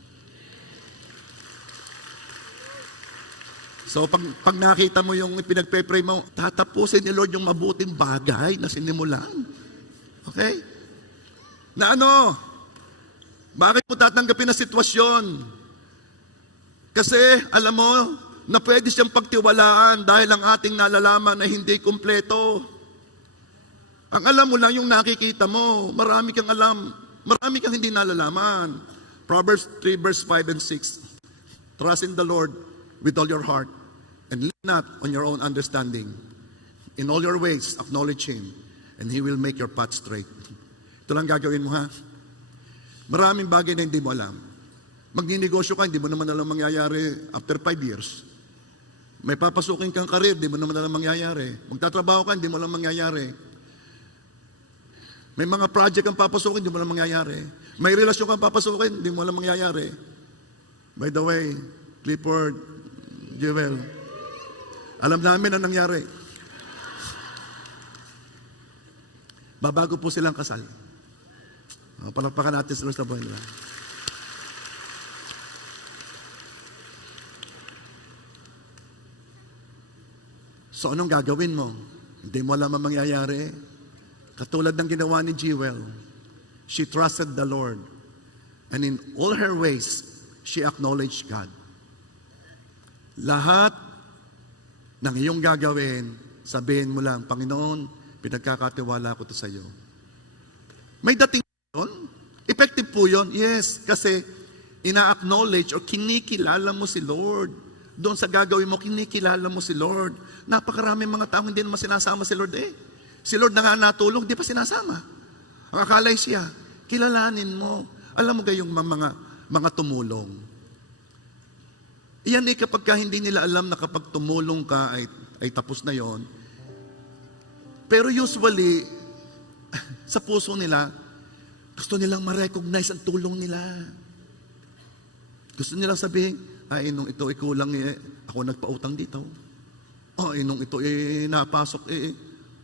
So pag nakita mo yung pinagpe-pray mo, tatapusin ni Lord yung mabuting bagay na sinimulan. Okay? Na ano? Bakit mo tatanggapin ang sitwasyon? Kasi alam mo, na pwede siyang pagtiwalaan dahil ang ating nalalaman ay hindi kumpleto. Ang alam mo lang yung nakikita mo. Marami kang alam. Marami kang hindi nalalaman. Proverbs 3 verse 5 and 6. Trust in the Lord with all your heart and lean not on your own understanding. In all your ways, acknowledge Him and He will make your path straight. Ito lang gagawin mo ha. Maraming bagay na hindi mo alam. Magninegosyo ka, hindi mo naman alam mangyayari after 5 years. May papasukin kang karir, hindi mo naman alam mangyayari. Magtatrabaho ka, hindi mo alam mangyayari. May mga project kang papasukin, hindi mo alam mangyayari. May relasyon kang papasukin, hindi mo alam mangyayari. By the way, Clifford, Jewel, alam namin ang nangyari. Babago po silang kasal. Palakpakan natin sila sa buhay nila. So anong gagawin mo? Hindi mo alam ang mangyayari. Katulad ng ginawa ni Jewel, she trusted the Lord. And in all her ways, she acknowledged God. Lahat ng iyong gagawin, sabihin mo lang, Panginoon, pinagkakatiwala ko to sa iyo. May dating yun? Effective po yun? Yes, kasi ina-acknowledge or kinikilala mo si Lord. Doon sa gagawin mo, kinikilala mo si Lord. Napakaraming mga taong hindi naman sinasama si Lord eh. Si Lord na nga natulog, di pa sinasama. Ang akalay siya, kilalanin mo. Alam mo gayong mga tumulong. Iyan eh kapag hindi nila alam na kapag tumulong ka ay tapos na yon. Pero usually, sa puso nila, gusto nilang ma-recognize ang tulong nila. Gusto nilang sabihin, ay, nung ito ay kulang ako nagpautang dito. Ay, nung ito ay napasok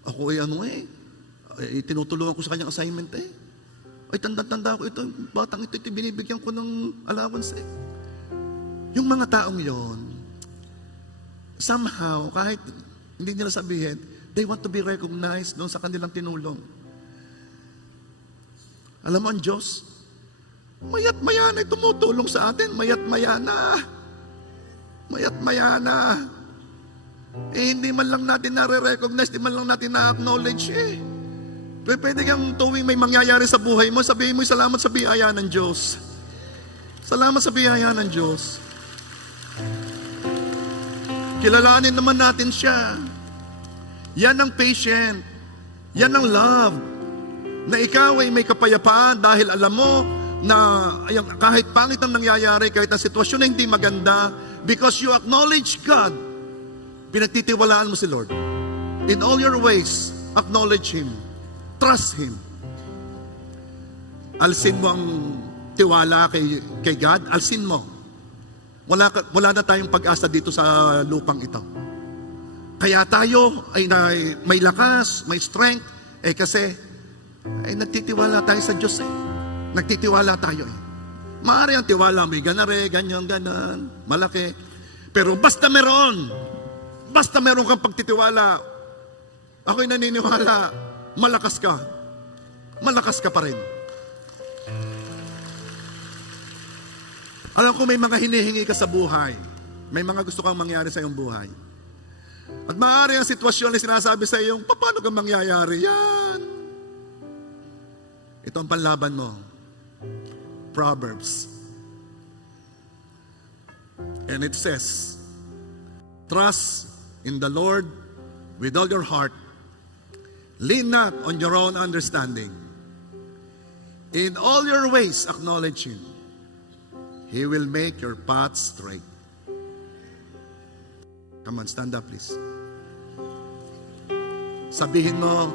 ako ay tinutulungan ko sa kanyang assignment Ay, tanda-tanda ko ito, batang ito binibigyan ko ng allowance Yung mga taong yon, somehow, kahit hindi nila sabihin, they want to be recognized doon sa kanilang tinulong. Alam mo ang Diyos, mayat-maya na tumutulong sa atin, mayat-maya na. Mayat-maya na. Hindi man lang natin nare-recognize, hindi man lang natin na-acknowledge Pwede kang tuwing may mangyayari sa buhay mo, sabihin mo, salamat sa biyaya ng Diyos. Salamat sa biyaya ng Diyos. Kilalanin naman natin siya. Yan ang patient. Yan ang love. Na ikaw ay may kapayapaan dahil alam mo na kahit pangit ang nangyayari, kahit ang sitwasyon na hindi maganda, because you acknowledge God, pinagtitiwalaan mo si Lord. In all your ways, acknowledge Him. Trust Him. alsin mo ang tiwala kay God, alsin mo. Wala na tayong pag-asa dito sa lupang ito. Kaya tayo ay may lakas, may strength, kasi nagtitiwala tayo sa Diyos Nagtitiwala tayo Maaari ang tiwala, may ganare, ganyan, malaki. Pero basta meron kang pagtitiwala, ako'y naniniwala, malakas ka pa rin. Alam ko may mga hinihingi ka sa buhay, may mga gusto kang mangyari sa iyong buhay. At maaari ang sitwasyon na sinasabi sa iyo, paano ka mangyayari yan? Ito ang panlaban mo. Proverbs. And it says, trust in the Lord with all your heart. Lean not on your own understanding. In all your ways acknowledge Him. He will make your path straight. Come on, stand up please. Sabihin mo,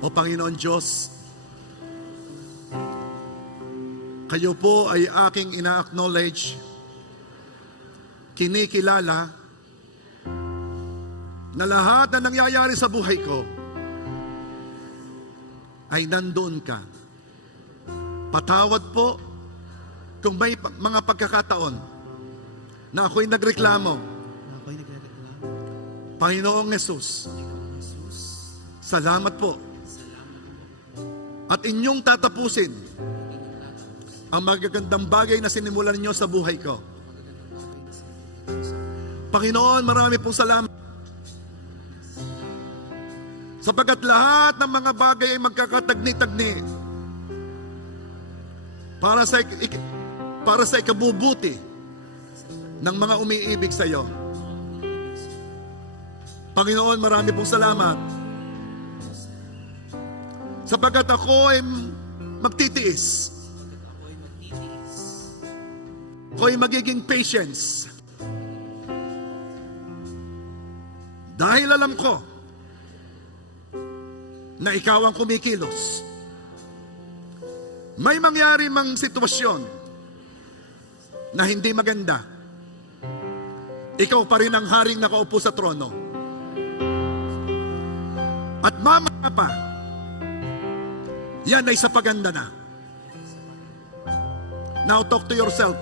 O Panginoon Diyos, kayo po ay aking ina-acknowledge, kinikilala, na lahat na nangyayari sa buhay ko ay nandoon ka. Patawad po kung may mga pagkakataon na ako'y nagreklamo. Panginoong Jesus, salamat po. At inyong tatapusin ang magagandang bagay na sinimulan niyo sa buhay ko. Panginoon, marami pong salamat. Sapagkat lahat ng mga bagay ay magkakatagni-tagni para sa ikabubuti ng mga umiibig sa iyo. Panginoon, marami pong salamat. Sapagkat ako ay magtitiis. Ako ay magiging patience. Dahil alam ko na ikaw ang kumikilos. May mangyari mang sitwasyon na hindi maganda, ikaw pa rin ang haring nakaupo sa trono. At mamaya pa, yan ay sa paganda na. Now talk to yourself.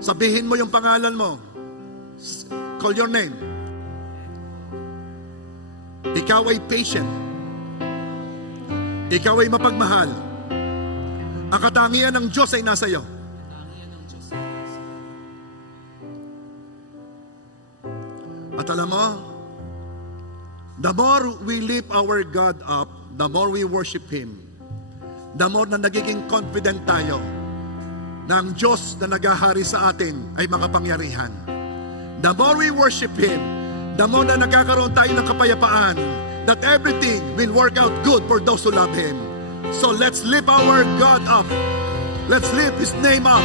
Sabihin mo yung pangalan mo. Call your name. Ikaw ay patient. Ikaw ay mapagmahal. Ang katangian ng Diyos ay nasa iyo. At alam mo, the more we lift our God up, the more we worship Him, the more na nagiging confident tayo na ang Diyos na naghahari sa atin ay makapangyarihan. The more we worship Him, the more na nagkakaroon tayo ng kapayapaan that everything will work out good for those who love Him. So let's lift our God up. Let's lift His name up.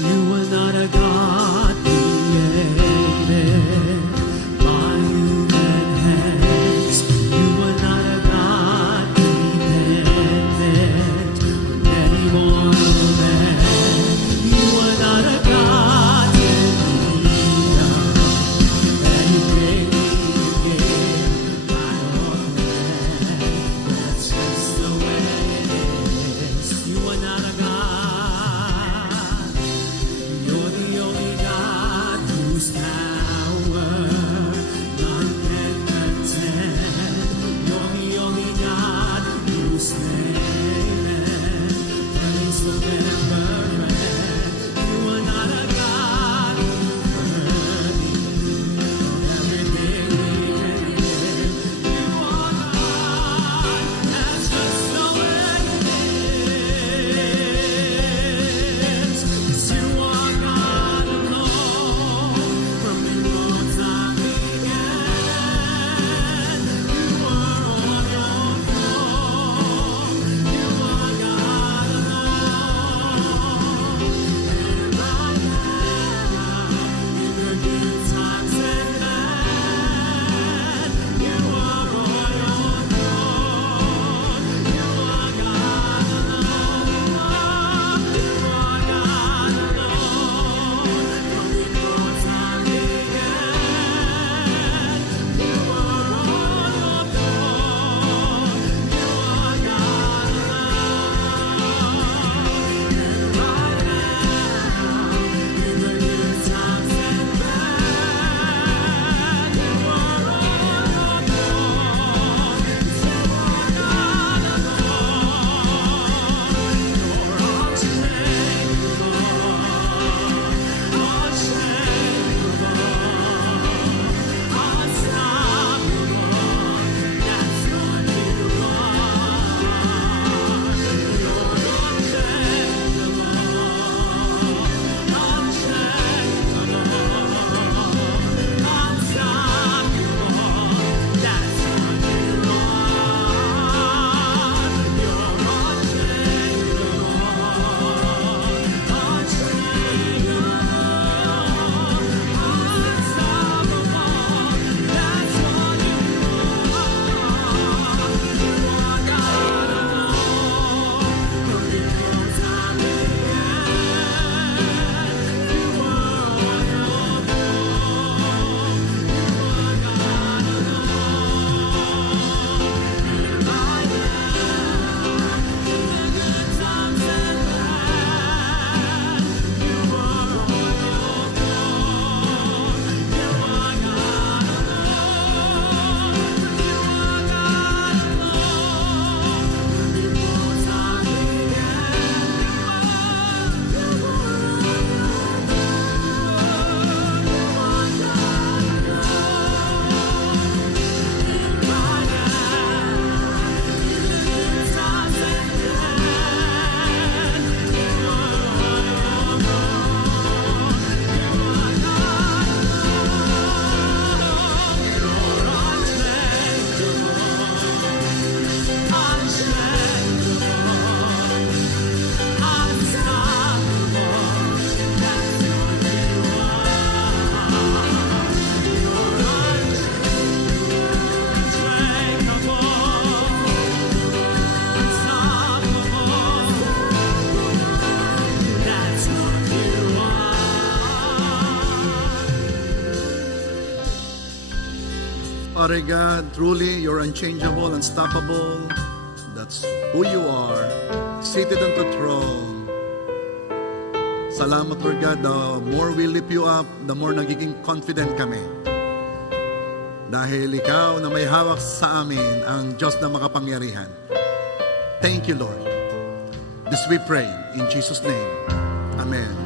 You are not a God created by human hands. You are not a God dependent on any mortal man. You are not a God in need of anything you give by all man. That's just the way it is. You are not a God. You're the only God whose power none can contend. You're the only God whose name praise will never end. You are not a God worthy of everything we can give. You are God, that's just the way it is. 'Cause you are God alone, from before time began. You are on your throne. You are God alone. Father God, truly you're unchangeable, unstoppable. That's who you are, seated on the throne. Salamat, Lord God, the more we lift you up, the more nagiging confident kami. Dahil ikaw na may hawak sa amin ang Diyos na makapangyarihan. Thank you, Lord. This we pray in Jesus' name. Amen.